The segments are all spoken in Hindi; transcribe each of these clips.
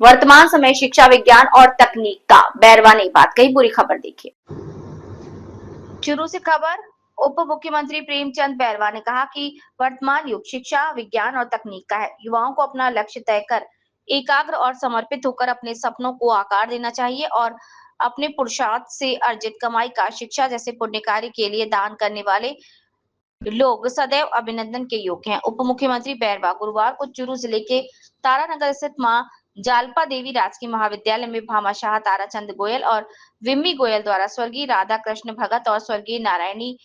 वर्तमान समय शिक्षा विज्ञान और तकनीक का, बैरवा ने बात कही। पूरी खबर देखिए। चुरू से खबर। उप मुख्यमंत्री प्रेमचंद बैरवा ने कहा कि वर्तमान युग शिक्षा विज्ञान और तकनीक का है। युवाओं को अपना लक्ष्य तय कर एकाग्र और समर्पित होकर अपने सपनों को आकार देना चाहिए और अपने पुरुषार्थ से अर्जित कमाई का शिक्षा जैसे पुण्य कार्य के लिए दान करने वाले लोग सदैव अभिनंदन के योग्य हैं। उप मुख्यमंत्री बैरवा गुरुवार को चूरू जिले के तारानगर स्थित मां जालपा देवी राजकीय महाविद्यालय में भामाशाह ताराचंद गोयल और विम्मी गोयल द्वारा स्वर्गीय राधा कृष्ण भगत और स्वर्गीय नारायणी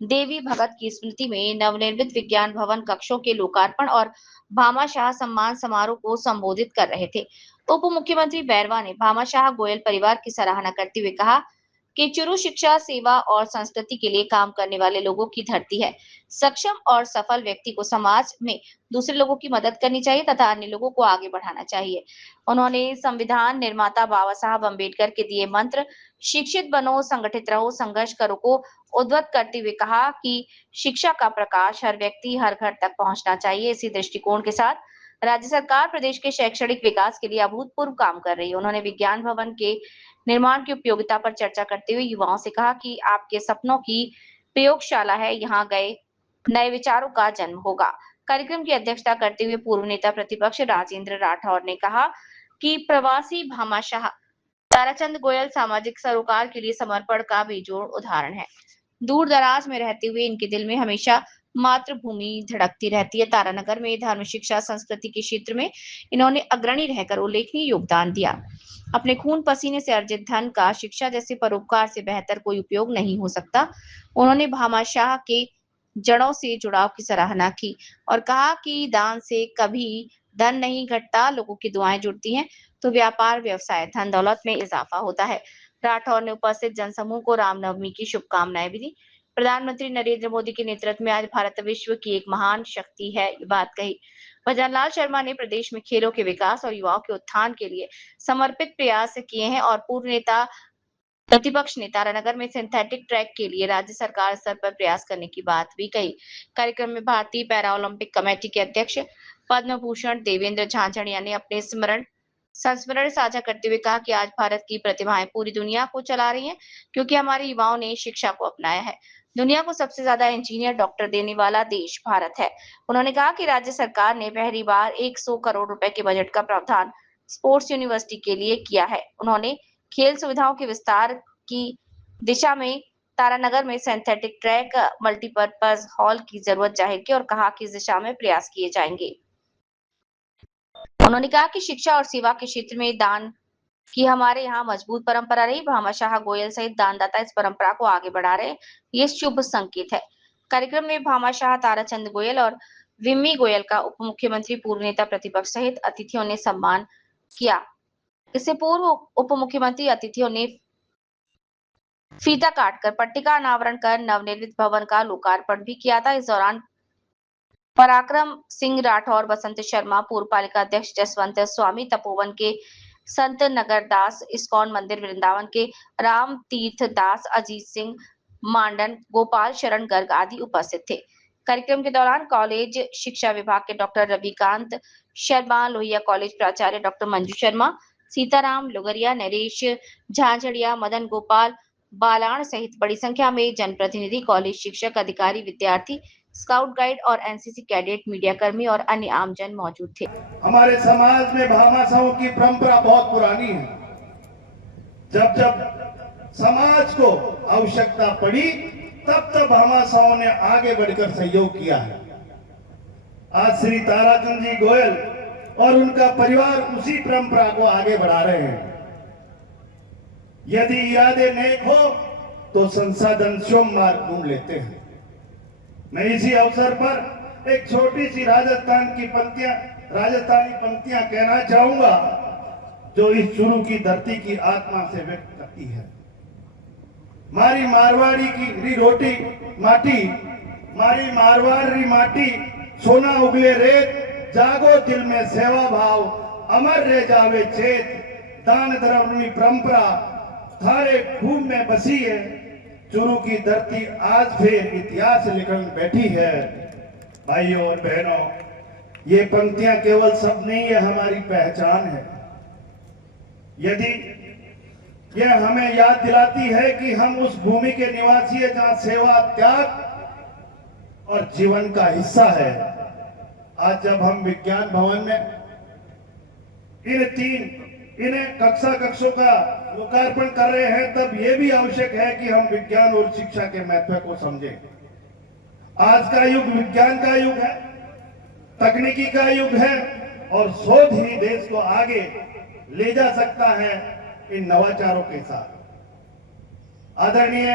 देवी भगत की स्मृति में नवनिर्मित विज्ञान भवन कक्षों के लोकार्पण और भामाशाह सम्मान समारोह को संबोधित कर रहे थे। उप मुख्यमंत्री बैरवा ने भामाशाह गोयल परिवार की सराहना करते हुए कहा कि चुरू शिक्षा, सेवा और संस्कृति के लिए काम करने वाले लोगों की धरती है। सक्षम और सफल व्यक्ति को समाज में दूसरे लोगों की मदद करनी चाहिए तथा अन्य लोगों को आगे बढ़ाना चाहिए। उन्होंने संविधान निर्माता बाबा साहब अम्बेडकर के दिए मंत्र शिक्षित बनो, संगठित रहो, संघर्ष करो को उद्धृत करते हुए कहा कि शिक्षा का प्रकाश हर व्यक्ति, हर घर तक पहुंचना चाहिए। इसी दृष्टिकोण के साथ राज्य सरकार प्रदेश के शैक्षणिक विकास के लिए अभूतपूर्व काम कर रही है। उन्होंने विज्ञान भवन के निर्माण की उपयोगिता पर चर्चा करते हुए युवाओं से कहा कि आपके सपनों की प्रयोगशाला है, यहाँ गए नए विचारों का जन्म होगा। कार्यक्रम की अध्यक्षता करते हुए पूर्व नेता प्रतिपक्ष राजेंद्र राठौर ने कहा कि प्रवासी भामाशाह ताराचंद गोयल सामाजिक सरोकार के लिए समर्पण का बेजोड़ उदाहरण है। दूर दराज में रहते हुए इनके दिल में हमेशा मातृभूमि धड़कती रहती है। तारानगर में धर्म शिक्षा संस्कृति के क्षेत्र में इन्होंने अग्रणी रहकर उल्लेखनीय योगदान दिया। अपने खून पसीने से अर्जित धन का शिक्षा जैसे परोपकार से बेहतर कोई उपयोग नहीं हो सकता। उन्होंने भामाशाह के जड़ों से जुड़ाव की सराहना की और कहा कि दान से कभी धन नहीं घटता, लोगों की दुआएं जुड़ती हैं तो व्यापार व्यवसाय धन दौलत में इजाफा होता है। राठौर ने उपस्थित जनसमूह को रामनवमी की शुभकामनाएं भी दी। प्रधानमंत्री नरेंद्र मोदी के नेतृत्व में आज भारत विश्व की एक महान शक्ति है, ये बात कही। भजनलाल शर्मा ने प्रदेश में खेलों के विकास और युवाओं के उत्थान के लिए समर्पित प्रयास किए हैं और पूर्व नेता प्रतिपक्ष ने तारानगर में सिंथेटिक ट्रैक के लिए राज्य सरकार स्तर पर प्रयास करने की बात भी कही। कार्यक्रम में भारतीय पैरा ओलंपिक कमेटी के अध्यक्ष पद्म भूषण देवेंद्र झांझड़िया ने अपने संस्मरण साझा करते हुए कहा कि आज भारत की प्रतिभाएं पूरी दुनिया को चला रही हैं क्योंकि हमारे युवाओं ने शिक्षा को अपनाया है। दुनिया को सबसे ज्यादा इंजीनियर डॉक्टर देने वाला देश भारत है। उन्होंने कहा कि राज्य सरकार ने पहली बार 100 करोड़ रुपए के बजट का प्रावधान स्पोर्ट्स यूनिवर्सिटी के लिए किया है। उन्होंने खेल सुविधाओं के विस्तार की दिशा में तारानगर में सिंथेटिक ट्रैक मल्टीपर्पज हॉल की जरूरत जाहिर की और कहा कि इस दिशा में प्रयास किए जाएंगे। उन्होंने कहा कि शिक्षा और सेवा के क्षेत्र में दान की हमारे यहाँ मजबूत परंपरा रही। भामाशाह गोयल सहित दानदाता इस परंपरा को आगे बढ़ा रहे, ये शुभ संकेत है। कार्यक्रम में भामाशाह ताराचंद गोयल और विम्मी गोयल का उप मुख्यमंत्री पूर्व नेता प्रतिपक्ष सहित अतिथियों ने सम्मान किया। इससे पूर्व उप मुख्यमंत्री अतिथियों ने फीता काटकर पट्टिका अनावरण कर नवनिर्मित भवन का लोकार्पण भी किया था। इस दौरान पराक्रम सिंह राठौर, बसंत शर्मा, पूर्व पालिका अध्यक्ष जसवंत स्वामी, तपोवन के संत नगरदास, इस्कॉन मंदिर वृंदावन के राम तीर्थ दास, अजीत सिंह मांडन, गोपाल शरण गर्ग आदि उपस्थित थे। कार्यक्रम के दौरान कॉलेज शिक्षा विभाग के डॉक्टर रविकांत शर्मा, लोहिया कॉलेज प्राचार्य डॉक्टर मंजू शर्मा, सीताराम लुगरिया, नरेश झांझड़िया, मदन गोपाल बालाण सहित बड़ी संख्या में जनप्रतिनिधि, कॉलेज शिक्षक, अधिकारी, विद्यार्थी, स्काउट गाइड और एनसीसी कैडेट, मीडिया कर्मी और अन्य आमजन मौजूद थे। हमारे समाज में भामाशाहों की परंपरा बहुत पुरानी है। जब जब समाज को आवश्यकता पड़ी तब तब भामाशाहों ने आगे बढ़कर सहयोग किया है। आज श्री ताराचंद जी गोयल और उनका परिवार उसी परंपरा को आगे बढ़ा रहे हैं। यदि इरादे नेक हो तो संसाधन स्वयं मार्ग ढूंढ लेते हैं। मैं इसी अवसर पर एक छोटी सी राजस्थानी पंक्तियां कहना चाहूंगा जो इस चुरू की धरती की आत्मा से व्यक्त करती है। मारी मारवाड़ी की री रोटी माटी, मारी मारवाड़ी माटी, सोना उगले रेत, जागो दिल में सेवा भाव, अमर रह जावे चेत, दान धर्म की परंपरा थारे खून में बसी है। चुरू की धरती आज फिर इतिहास लिखने बैठी है। भाइयों और बहनों, ये पंक्तियां केवल शब्द नहीं है, हमारी पहचान है। यदि यह हमें याद दिलाती है कि हम उस भूमि के निवासी हैं जहां सेवा, त्याग और जीवन का हिस्सा है। आज जब हम विज्ञान भवन में इन कक्षों का लोकार्पण कर रहे हैं, तब यह भी आवश्यक है कि हम विज्ञान और शिक्षा के महत्व को समझें। आज का युग विज्ञान का युग है, तकनीकी का युग है और शोध ही देश को आगे ले जा सकता है इन नवाचारों के साथ। आदरणीय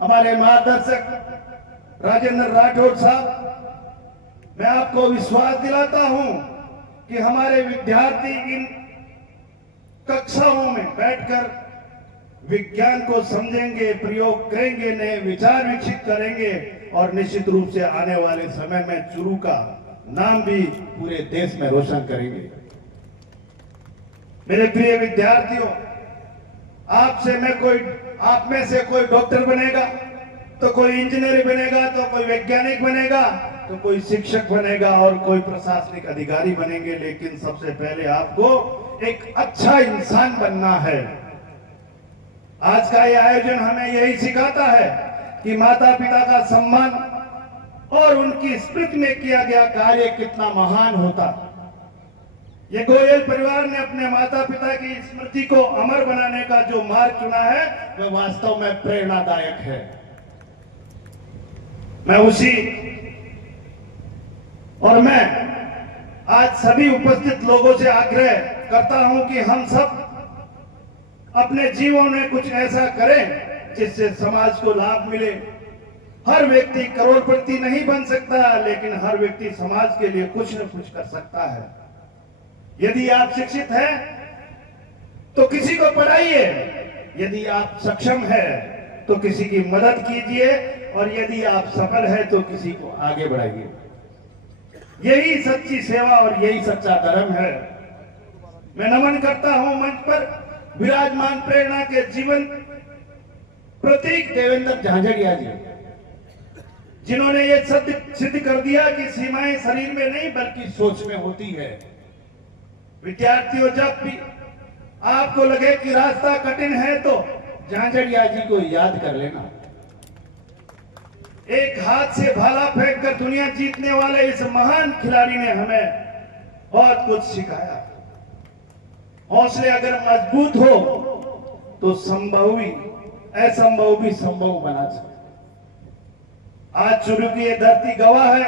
हमारे मार्गदर्शक राजेंद्र राठौड़ साहब, मैं आपको विश्वास दिलाता हूं कि हमारे विद्यार्थी इन कक्षाओं में बैठकर विज्ञान को समझेंगे, प्रयोग करेंगे, नए विचार विकसित करेंगे और निश्चित रूप से आने वाले समय में चुरू का नाम भी पूरे देश में रोशन करेंगे। मेरे प्रिय विद्यार्थियों, आप में से कोई डॉक्टर बनेगा, तो कोई इंजीनियर बनेगा, तो कोई वैज्ञानिक बनेगा, तो कोई शिक्षक बनेगा और कोई प्रशासनिक अधिकारी बनेंगे, लेकिन सबसे पहले आपको एक अच्छा इंसान बनना है। आज का यह आयोजन हमें यही सिखाता है कि माता पिता का सम्मान और उनकी स्मृति में किया गया कार्य कितना महान होता। ये गोयल परिवार ने अपने माता पिता की स्मृति को अमर बनाने का जो मार्ग चुना है, वह वास्तव में प्रेरणादायक है। मैं आज सभी उपस्थित लोगों से आग्रह करता हूं कि हम सब अपने जीवन में कुछ ऐसा करें जिससे समाज को लाभ मिले। हर व्यक्ति करोड़पति नहीं बन सकता, लेकिन हर व्यक्ति समाज के लिए कुछ न कुछ कर सकता है। यदि आप शिक्षित हैं तो किसी को पढ़ाइए, यदि आप सक्षम हैं तो किसी की मदद कीजिए और यदि आप सफल हैं तो किसी को आगे बढ़ाइए। यही सच्ची सेवा और यही सच्चा धर्म है। मैं नमन करता हूं मंच पर विराजमान प्रेरणा के जीवन प्रतीक देवेंद्र झांझड़िया जी, जिन्होंने ये सिद्ध कर दिया कि सीमाएं शरीर में नहीं बल्कि सोच में होती है। विद्यार्थियों, जब भी आपको लगे कि रास्ता कठिन है तो झांझड़िया जी को याद कर लेना। एक हाथ से भाला फेंककर दुनिया जीतने वाले इस महान खिलाड़ी ने हमें बहुत कुछ सिखाया। हौसले अगर मजबूत हो तो असंभव भी संभव बना सकते। आज चुरू की ये धरती गवाह है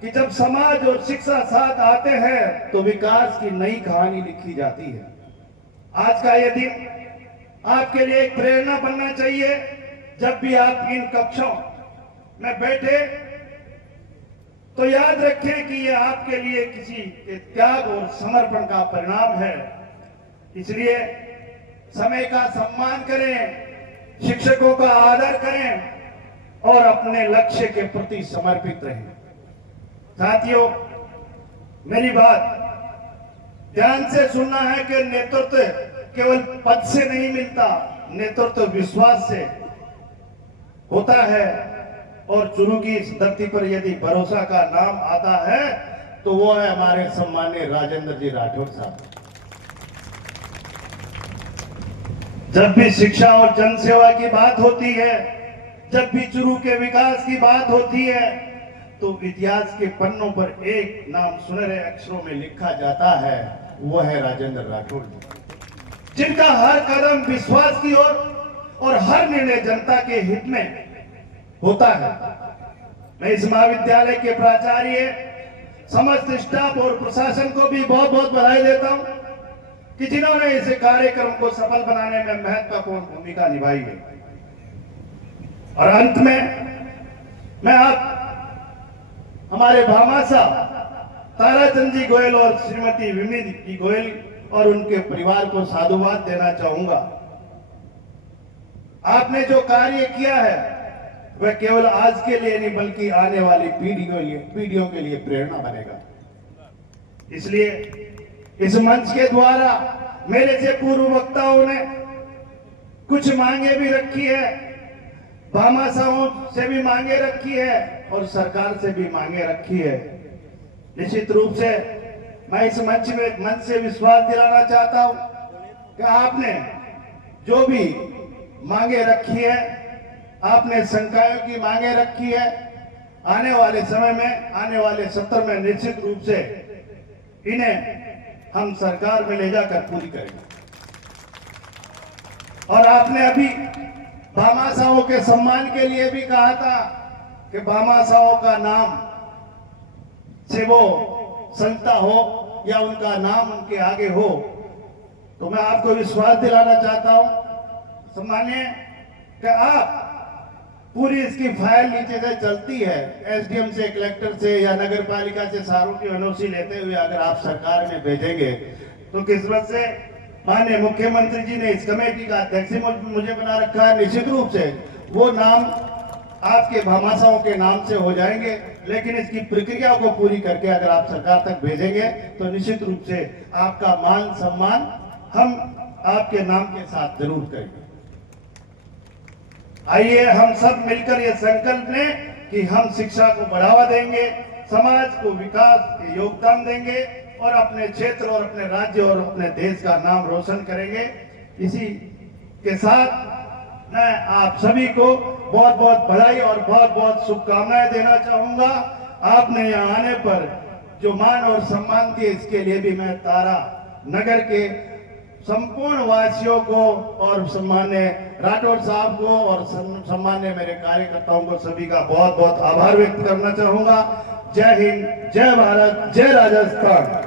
कि जब समाज और शिक्षा साथ आते हैं तो विकास की नई कहानी लिखी जाती है। आज का यह दिन आपके लिए एक प्रेरणा बनना चाहिए। जब भी आप इन कक्षों में बैठे तो याद रखें कि यह आपके लिए किसी के त्याग और समर्पण का परिणाम है। इसलिए समय का सम्मान करें, शिक्षकों का आदर करें और अपने लक्ष्य के प्रति समर्पित रहें। साथियों, मेरी बात ध्यान से सुनना है कि नेतृत्व केवल पद से नहीं मिलता, नेतृत्व विश्वास से होता है। और चुरू की इस धरती पर यदि भरोसा का नाम आता है तो वो है हमारे सम्माननीय राजेंद्र जी राठौड़ साहब। जब भी शिक्षा और जनसेवा की बात होती है, जब भी चुरू के विकास की बात होती है, तो इतिहास के पन्नों पर एक नाम सुनहरे अक्षरों में लिखा जाता है, वो है राजेंद्र राठौड़ जी, जिनका हर कदम विश्वास की ओर और हर निर्णय जनता के हित में होता है। मैं इस महाविद्यालय के प्राचार्य, समस्त स्टाफ और प्रशासन को भी बहुत बहुत बधाई देता हूं कि जिन्होंने इस कार्यक्रम को सफल बनाने में महत्वपूर्ण भूमिका निभाई है। और अंत में मैं हमारे भामासा ताराचंद जी गोयल और श्रीमती विमी जी गोयल और उनके परिवार को साधुवाद देना चाहूंगा। आपने जो कार्य किया है वह केवल आज के लिए नहीं बल्कि आने वाली पीढ़ियों के लिए प्रेरणा बनेगा। इसलिए इस मंच के द्वारा मेरे से पूर्व वक्ताओं ने कुछ मांगे भी रखी है, भामाशाहों से भी मांगे रखी है और सरकार से भी मांगे रखी है। निश्चित रूप से मैं इस मंच से विश्वास दिलाना चाहता हूं कि आपने जो भी मांगे रखी है, आपने संकायों की मांगे रखी है, आने वाले समय में, आने वाले सत्र में निश्चित रूप से इन्हें हम सरकार में ले जाकर पूरी करेंगे। और आपने अभी भामाशाहों के सम्मान के लिए भी कहा था कि भामाशाहों का नाम से वो संस्था हो या उनका नाम उनके आगे हो, तो मैं आपको विश्वास दिलाना चाहता हूं सम्मान्य कि आप पूरी इसकी फाइल नीचे से चलती है, एसडीएम से, कलेक्टर से या नगर पालिका से सारों की एनओसी लेते हुए अगर आप सरकार में भेजेंगे तो किस्मत से माननीय मुख्यमंत्री जी ने इस कमेटी का अध्यक्ष मुझे बना रखा है। निश्चित रूप से वो नाम आपके भामाशाहों के नाम से हो जाएंगे, लेकिन इसकी प्रक्रिया को पूरी करके अगर आप सरकार तक भेजेंगे तो निश्चित रूप से आपका मान सम्मान हम आपके नाम के साथ जरूर करेंगे। आइए हम सब मिलकर ये संकल्प लें कि हम शिक्षा को बढ़ावा देंगे, समाज को विकास के योगदान देंगे और अपने क्षेत्र और अपने राज्य और अपने देश का नाम रोशन करेंगे। इसी के साथ मैं आप सभी को बहुत बहुत बधाई और बहुत बहुत शुभकामनाएं देना चाहूंगा। आपने यहाँ आने पर जो मान और सम्मान दिए, इसके लिए भी मैं तारा नगर के संपूर्ण वासियों को और सम्मान्य राठौर साहब को और सम्मान्य मेरे कार्यकर्ताओं को सभी का बहुत बहुत आभार व्यक्त करना चाहूंगा। जय हिंद, जय भारत, जय राजस्थान।